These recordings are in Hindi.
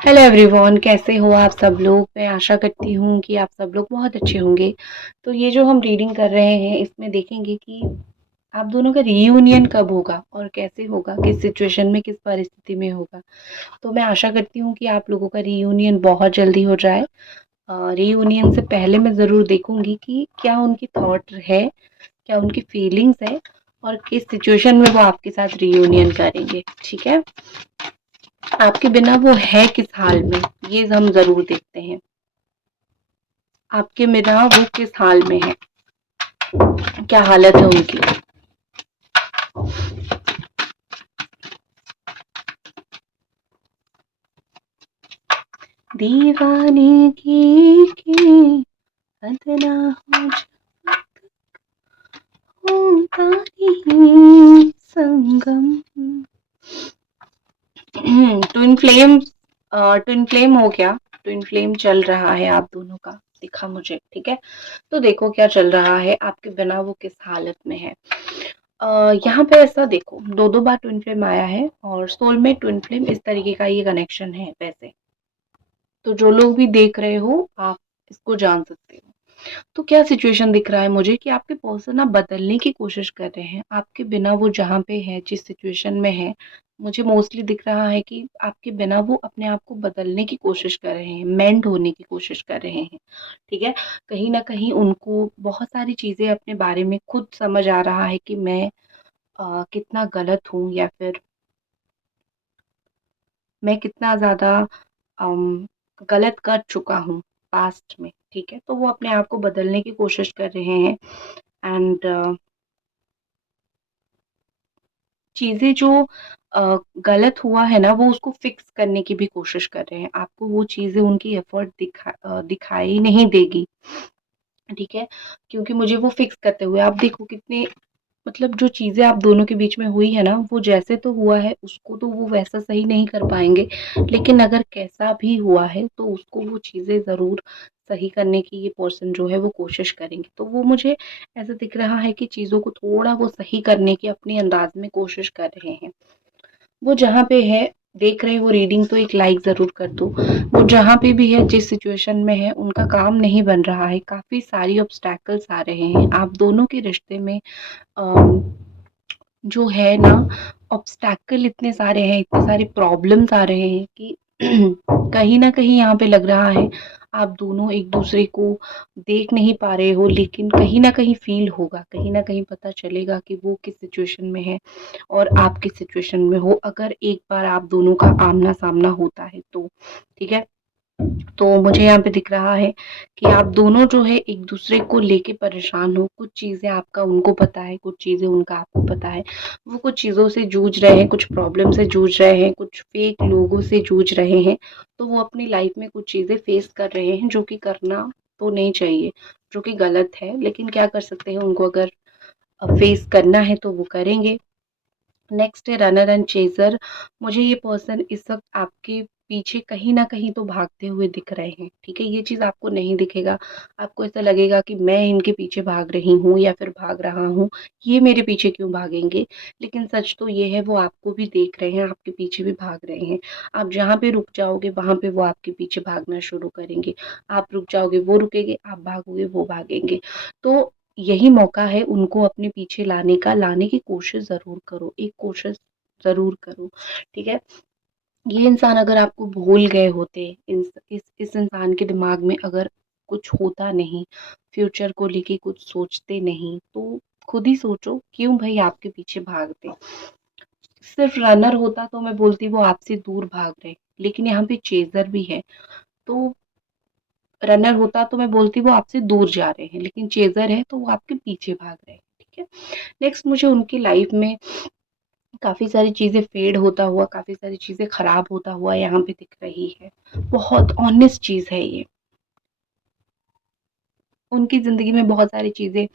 हेलो एवरीवन, कैसे हो आप सब लोग। मैं आशा करती हूँ कि आप सब लोग बहुत अच्छे होंगे। तो ये जो हम रीडिंग कर रहे हैं इसमें देखेंगे कि आप दोनों का रीयूनियन कब होगा और कैसे होगा, किस सिचुएशन में, किस परिस्थिति में होगा। तो मैं आशा करती हूँ कि आप लोगों का रीयूनियन बहुत जल्दी हो जाए। रीयूनियन से पहले मैं ज़रूर देखूंगी कि क्या उनकी थॉट है, क्या उनकी फीलिंग्स है और किस सिचुएशन में वो आपके साथ रीयूनियन करेंगे। ठीक है, आपके बिना वो है किस हाल में, ये हम जरूर देखते हैं। आपके बिना वो किस हाल में है, क्या हालत है उनकी। दीवानगी की हद ना हो, होता नहीं संगम। ट्विन फ्लेम, ट्विन फ्लेम हो गया। ट्विन फ्लेम चल रहा है आप दोनों का, दिखा मुझे। ठीक है, तो देखो क्या चल रहा है, आपके बिना वो किस हालत में है। यहाँ पे ऐसा देखो, दो दो बार ट्विन फ्लेम आया है और सोल में ट्विन फ्लेम, इस तरीके का ये कनेक्शन है वैसे। तो जो लोग भी देख रहे हो आप इसको जान सकते हो। तो क्या सिचुएशन दिख रहा है मुझे कि आपके पर्सन आप बदलने की कोशिश कर रहे हैं। आपके बिना वो जहाँ पे है, जिस सिचुएशन में है, मुझे मोस्टली दिख रहा है कि आपके बिना वो अपने आप को बदलने की कोशिश कर रहे हैं, मेंड होने की कोशिश कर रहे हैं। ठीक है, कहीं ना कहीं उनको बहुत सारी चीजें अपने बारे में खुद समझ आ रहा है कि मैं कितना गलत हूँ, या फिर मैं कितना ज़्यादा गलत कर चुका हूँ पास्ट में। ठीक है, तो वो अपने आप को बदलने की कोशिश कर रहे हैं। एंड चीज़ें जो गलत हुआ है ना, वो उसको फिक्स करने की भी कोशिश कर रहे हैं। आपको वो चीज़ें, उनकी एफर्ट दिखाई नहीं देगी। ठीक है, क्योंकि मुझे वो फिक्स करते हुए आप देखो कितने, मतलब जो चीज़ें आप दोनों के बीच में हुई है ना, वो जैसे तो हुआ है उसको तो वो वैसा सही नहीं कर पाएँगे, लेकिन अगर कैसा भी हुआ है तो उसको वो चीज़ें ज़रूर सही करने की ये पर्सन जो है वो कोशिश करेंगे। तो वो मुझे ऐसा दिख रहा है कि चीज़ों को थोड़ा वो सही करने की अपने अंदाज़ में कोशिश कर रहे हैं। वो जहाँ पे है, देख रहे हो रीडिंग तो एक लाइक ज़रूर कर दो। वो जहाँ पे भी है, जिस सिचुएशन में है, उनका काम नहीं बन रहा है, काफ़ी सारी ऑब्स्टैकल्स आ रहे हैं आप दोनों के रिश्ते में। अम, जो है ना, ऑब्स्टैकल इतने सारे हैं, इतने सारे प्रॉब्लम्स आ रहे हैं कि कहीं न कहीं यहाँ पे लग रहा है आप दोनों एक-दूसरे को देख नहीं पा रहे हो, लेकिन कहीं न कहीं फ़ील होगा, कहीं न कहीं पता चलेगा कि वो किस सिचुएशन में है और आप किस सिचुएशन में हो, अगर एक बार आप दोनों का आमना-सामना होता है तो। ठीक है? तो मुझे यहाँ पे दिख रहा है कि आप दोनों जो है एक दूसरे को लेके परेशान हो। कुछ चीज़ें आपका उनको पता है, कुछ चीज़ें उनका आपको पता है। वो कुछ चीज़ों से जूझ रहे हैं, कुछ प्रॉब्लम से जूझ रहे हैं, कुछ फेक लोगों से जूझ रहे हैं। तो वो अपनी लाइफ में कुछ चीज़ें फेस कर रहे हैं जो कि करना तो नहीं चाहिए, जो कि गलत है, लेकिन क्या कर सकते हैं, उनको अगर फेस करना है तो वो करेंगे। नेक्स्ट है रनर एंड चेज़र। मुझे ये पर्सन इस वक़्त आपके पीछे कहीं न कहीं तो भागते हुए दिख रहे हैं। ठीक है? ये चीज़ आपको नहीं दिखेगा। आपको ऐसा लगेगा कि मैं इनके पीछे भाग रही हूँ या फिर भाग रहा हूँ, ये मेरे पीछे क्यों भागेंगे? लेकिन सच तो ये है, वो आपको भी देख रहे हैं, आपके पीछे भी भाग रहे हैं। आप जहाँ पे रुक जाओगे वहाँ पे वो आपके पीछे भागना शुरू करेंगे। आप रुक जाओगे, वो रुकेंगे, आप भागोगे, वो भागेंगे। तो यही मौका है उनको अपने पीछे लाने का, लाने की कोशिश ज़रूर करो, एक कोशिश ज़रूर करो। ठीक है? ये इंसान अगर आपको भूल गए होते, इस इंसान के दिमाग में अगर कुछ होता नहीं, फ्यूचर को लेके कुछ सोचते नहीं, तो खुद ही सोचो क्यों भई आपके पीछे भागते। सिर्फ रनर होता तो मैं बोलती वो आपसे दूर भाग रहे, लेकिन यहाँ पे चेज़र भी है। तो रनर होता तो मैं बोलती वो आपसे दूर जा रहे हैं, लेकिन चेज़र है तो वो आपके पीछे भाग रहे हैं। ठीक है? नेक्स्ट मुझे उनकी लाइफ में काफ़ी सारी चीज़ें फेड होता हुआ, काफ़ी सारी चीज़ें खराब होता हुआ यहाँ पे दिख रही है। बहुत ऑनेस्ट चीज़ है ये। उनकी ज़िंदगी में बहुत सारी चीज़ें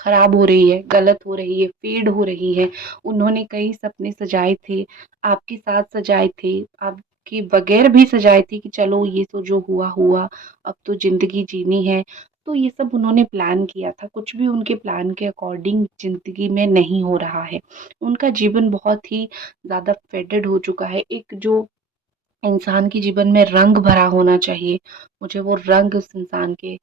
खराब हो रही है, गलत हो रही है, फेड हो रही है। उन्होंने कई सपने सजाए थे, आपके साथ सजाए थे, आपके बगैर भी सजाए थे कि चलो ये तो जो हुआ हुआ, अब तो ज़िंदगी जीनी है। तो ये सब उन्होंने प्लान किया था, कुछ भी उनके प्लान के अकॉर्डिंग ज़िंदगी में नहीं हो रहा है। उनका जीवन बहुत ही ज़्यादा फेडेड हो चुका है। एक जो इंसान के जीवन में रंग भरा होना चाहिए, मुझे वो रंग उस इंसान के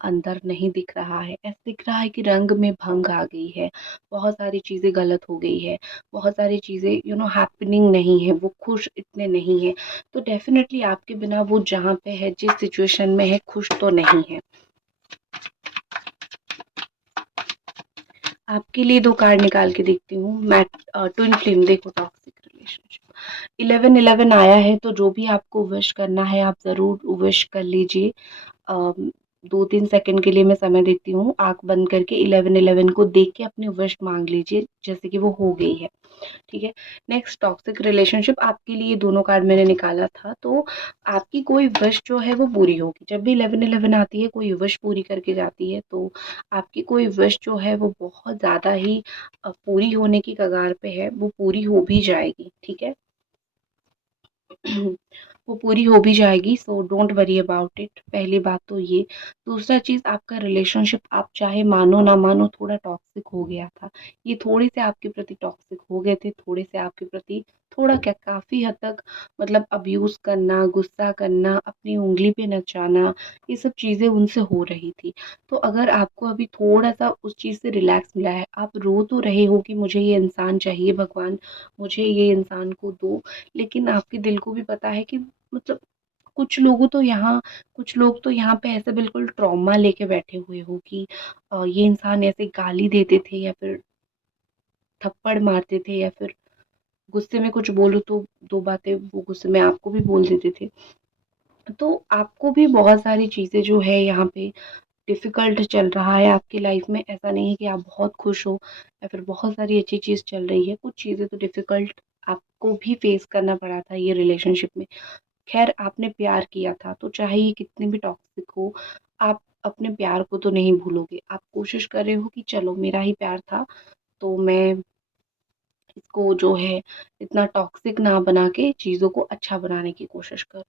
अंदर नहीं दिख रहा है। ऐसा दिख रहा है कि रंग में भंग आ गई है, बहुत सारी चीज़ें गलत हो गई है, बहुत सारी चीज़ें हैपनिंग नहीं है, वो खुश इतने नहीं है। तो डेफ़िनेटली आपके बिना वो जहाँ पे है, जिस सिचुएशन में है, खुश तो नहीं है। आपके लिए 2 कार्ड निकाल के देखती हूँ। मैं ट्विन फ्लेम देखो, टॉक्सिक रिलेशनशिप 11-11 आया है, तो जो भी आपको विश करना है आप ज़रूर विश कर लीजिए। 2-3 सेकंड के लिए मैं समय देती हूँ। आँख बंद करके 11-11 को देख के अपनी विश माँग लीजिए, जैसे कि वो हो गई है। ठीक है। नेक्स्ट टॉक्सिक रिलेशनशिप, आपके लिए दोनों कार्ड मैंने निकाला था, तो आपकी कोई विश जो है वो पूरी होगी। जब भी 11-11 आती है, कोई विश पूरी करके जाती है, तो आपकी कोई विश जो है वो बहुत ज़्यादा ही पूरी होने की कगार पे है, वो पूरी हो भी जाएगी। ठीक है। वो पूरी हो भी जाएगी, so don't worry about it. पहली बात तो ये। दूसरा चीज़, आपका रिलेशनशिप आप चाहे मानो ना मानो थोड़ा टॉक्सिक हो गया था। ये थोड़े से आपके प्रति टॉक्सिक हो गए थे, थोड़े से आपके प्रति थोड़ा क्या काफ़ी हद तक मतलब अब्यूज़ करना, गुस्सा करना, अपनी उँगली पे नचाना, ये सब चीज़ें उनसे हो रही थी। तो अगर आपको अभी थोड़ा-सा उस चीज़ से रिलैक्स मिला है, आप रो तो रहे हो कि मुझे ये इंसान चाहिए भगवान, मुझे ये इंसान को दो, लेकिन आपके दिल को भी पता है कि मतलब कुछ लोग तो यहाँ पे ऐसे बिल्कुल ट्रॉमा लेके बैठे हुए हो कि ये इंसान ऐसे गाली देते थे या फिर थप्पड़ मारते थे या फिर गुस्से में कुछ बोलो तो 2 बातें वो गुस्से में आपको भी बोल देते थे। तो आपको भी बहुत सारी चीज़ें जो है यहाँ पे डिफ़िकल्ट चल रहा है आपकी लाइफ़ में। ऐसा नहीं है कि आप बहुत खुश हो या फिर बहुत सारी अच्छी चीज़ चल रही है। कुछ चीज़ें तो डिफ़िकल्ट आपको भी फ़ेस करना पड़ा था ये रिलेशनशिप में। ख़ैर, आपने प्यार किया था, तो चाहे ये कितने भी टॉक्सिक हो, आप अपने प्यार को तो नहीं भूलोगे। आप कोशिश कर रहे हो कि चलो मेरा ही प्यार था, तो मैं इसको जो है इतना टॉक्सिक ना बना के चीज़ों को अच्छा बनाने की कोशिश करूँ।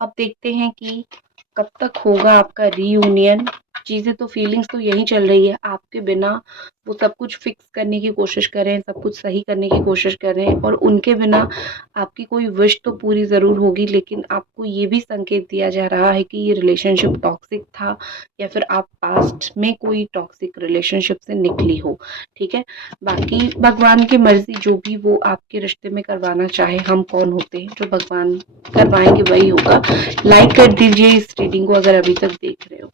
अब देखते हैं कि कब तक होगा आपका रीयूनियन। चीज़ें तो फीलिंग्स तो यही चल रही है, आपके बिना वो सब कुछ फिक्स करने की कोशिश कर रहे हैं, सब कुछ सही करने की कोशिश कर रहे हैं और उनके बिना आपकी कोई विश तो पूरी ज़रूर होगी, लेकिन आपको ये भी संकेत दिया जा रहा है कि ये रिलेशनशिप टॉक्सिक था या फिर आप पास्ट में कोई टॉक्सिक रिलेशनशिप से निकली हो। ठीक है? बाकी भगवान की मर्ज़ी, जो भी वो आपके रिश्ते में करवाना चाहे, हम कौन होते हैं, जो भगवान करवाएँगे वही होगा। लाइक कर दीजिए इस रीडिंग को अगर अभी तक देख रहे हो।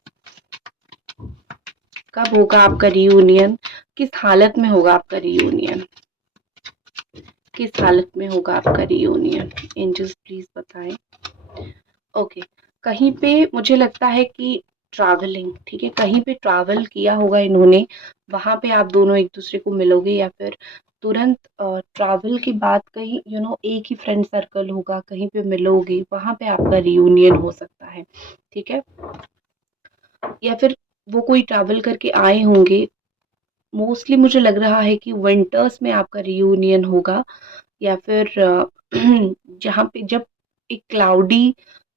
कब होगा आपका रियूनियन? किस हालत में होगा आपका रियूनियन? किस हालत में होगा आपका रियूनियन? एंजल्स प्लीज बताएं। ओके, कहीं पे मुझे लगता है कि ट्रैवलिंग, ठीक है, कहीं पे ट्रैवल किया होगा इन्होंने, वहां पे आप दोनों एक दूसरे को मिलोगे या फिर तुरंत ट्रैवल के बाद कहीं एक ही फ्रेंड सर्कल होगा, कहीं पे मिलोगे, वहां पे आपका रियूनियन हो सकता है। ठीक है, या फिर वो कोई ट्रैवल करके आए होंगे। मोस्टली मुझे लग रहा है कि विंटर्स में आपका रियूनियन होगा या फिर जहाँ पे जब एक क्लाउडी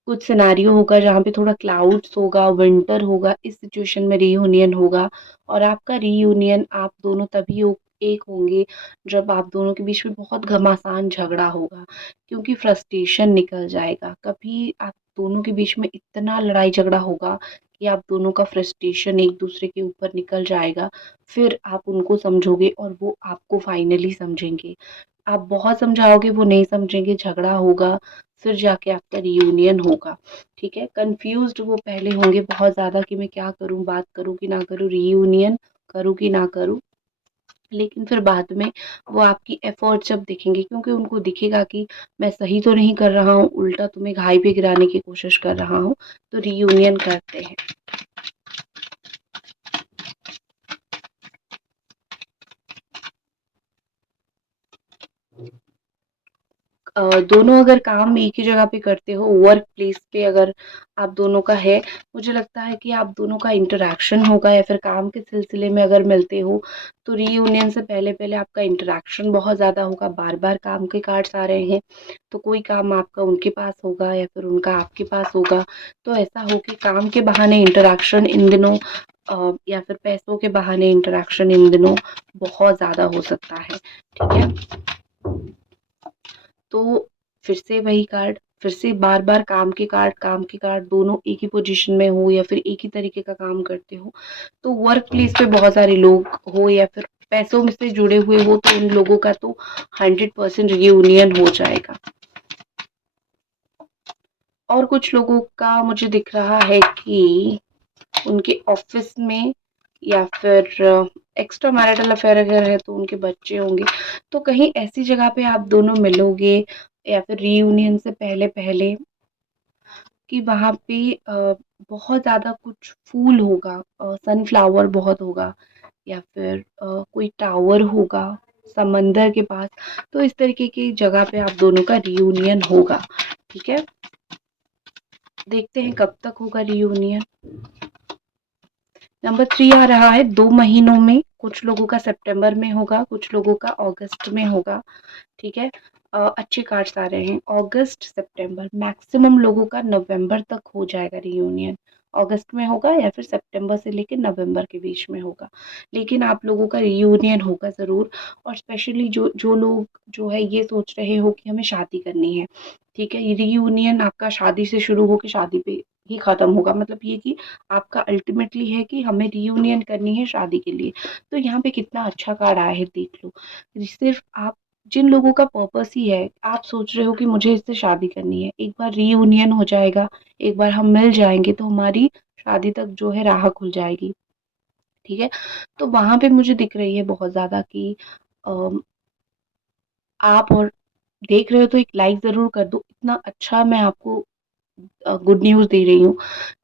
कुछ सिनेरियो होगा, जहाँ पे थोड़ा क्लाउड्स होगा, विंटर होगा, इस सिचुएशन में रियूनियन होगा। और आपका रियूनियन आप दोनों तभी एक होंगे जब आप दोनों के बीच में बहुत घमासान झगड़ा होगा, क्योंकि फ्रस्ट्रेशन निकल जाएगा। कभी आप दोनों के बीच में इतना लड़ाई झगड़ा होगा कि आप दोनों का फ्रस्ट्रेशन एक दूसरे के ऊपर निकल जाएगा। फिर आप उनको समझोगे और वो आपको फाइनली समझेंगे। आप बहुत समझाओगे, वो नहीं समझेंगे, झगड़ा होगा, फिर जाके आपका रियूनियन होगा। ठीक है, कंफ्यूज्ड वो पहले होंगे बहुत ज़्यादा कि मैं क्या करूँ, बात करूँ कि ना करूँ, रियूनियन करूँ कि ना करूँ। लेकिन फिर बाद में वो आपकी एफर्ट जब देखेंगे, क्योंकि उनको दिखेगा कि मैं सही तो नहीं कर रहा हूँ, उल्टा तुम्हें घाई पे गिराने की कोशिश कर रहा हूँ, तो रियूनियन करते हैं। दोनों अगर काम एक ही जगह पे करते हो, वर्क प्लेस पे अगर आप दोनों का है, मुझे लगता है कि आप दोनों का इंटरेक्शन होगा या फिर काम के सिलसिले में अगर मिलते हो, तो रीयूनियन से पहले-पहले आपका इंटरेक्शन बहुत ज़्यादा होगा। बार-बार काम के कार्ड्स आ रहे हैं, तो कोई काम आपका उनके पास होगा या फिर उनका आपके पास होगा। तो ऐसा हो कि काम के बहाने इंटरेक्शन इन दिनों या फिर पैसों के बहाने इंटरेक्शन इन दिनों बहुत ज़्यादा हो सकता है। ठीक है? तो फिर से वही कार्ड, फिर से बार-बार काम के कार्ड दोनों एक ही पोज़ीशन में हो या फिर एक ही तरीके का काम करते हो, तो वर्क प्लेस पे बहुत सारे लोग हो या फिर पैसों में से जुड़े हुए हो, तो उन लोगों का तो 100% रियूनियन हो जाएगा। और कुछ लोगों का मुझे दिख रहा है कि उनके ऑफिस में या फिर एक्स्ट्रा मैरिटल अफेयर अगर है तो उनके बच्चे होंगे, तो कहीं ऐसी जगह पे आप दोनों मिलोगे या फिर रीयूनियन से पहले-पहले कि वहाँ पे बहुत ज़्यादा कुछ फूल होगा, सनफ्लावर बहुत होगा या फिर कोई टावर होगा समंदर के पास, तो इस तरीके की जगह पे आप दोनों का रीयूनियन होगा, ठीक है? देखते हैं कब तक होगा रीयूनियन। नंबर 3 आ रहा है 2 महीनों में, कुछ लोगों का सितंबर में होगा, कुछ लोगों का अगस्त में होगा, ठीक है? अच्छे कार्ड्स आ रहे हैं, अगस्त, सितंबर, मैक्सिमम लोगों का नवंबर तक हो जाएगा रियूनियन। अगस्त में होगा या फिर सितंबर से लेके नवंबर के बीच में होगा, लेकिन आप लोगों का रियूनियन होगा ज़रूर। और स्पेशली जो जो लोग जो है ये सोच रहे हो कि हमें शादी करनी है, ठीक है? ये रियूनियन आपका शादी से शुरू होके शादी पे ही ख़त्म होगा, मतलब ये कि आपका अल्टीमेटली है कि हमें रियूनियन करनी है शादी के लिए। तो यहाँ पे कितना अच्छा कार्ड आया है देख लो। सिर्फ़ आप जिन लोगों का पर्पस ही है, आप सोच रहे हो कि मुझे इससे शादी करनी है, एक बार रियूनियन हो जाएगा, एक बार हम मिल जाएँगे तो हमारी शादी तक जो है राह खुल जाएगी, ठीक है? तो वहाँ पे मुझे दिख रही है बहुत ज़्यादा कि अम, आप और देख रहे हो तो एक लाइक ज़रूर कर दो। इतना अच्छा मैं आपको गुड न्यूज़ दे रही हूँ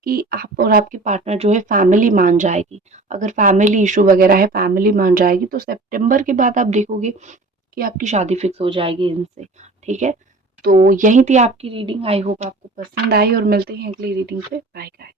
कि आप और आपके पार्टनर जो है फैमिली मान जाएगी। अगर फैमिली इश्यू वगैरह है, फैमिली मान जाएगी तो सितंबर के बाद आप देखोगे कि आपकी शादी फिक्स हो जाएगी इनसे, ठीक है? तो यही थी आपकी रीडिंग, आई होप आपको पसंद आई और मिलते हैं अगली रीडिंग पे। Bye guys.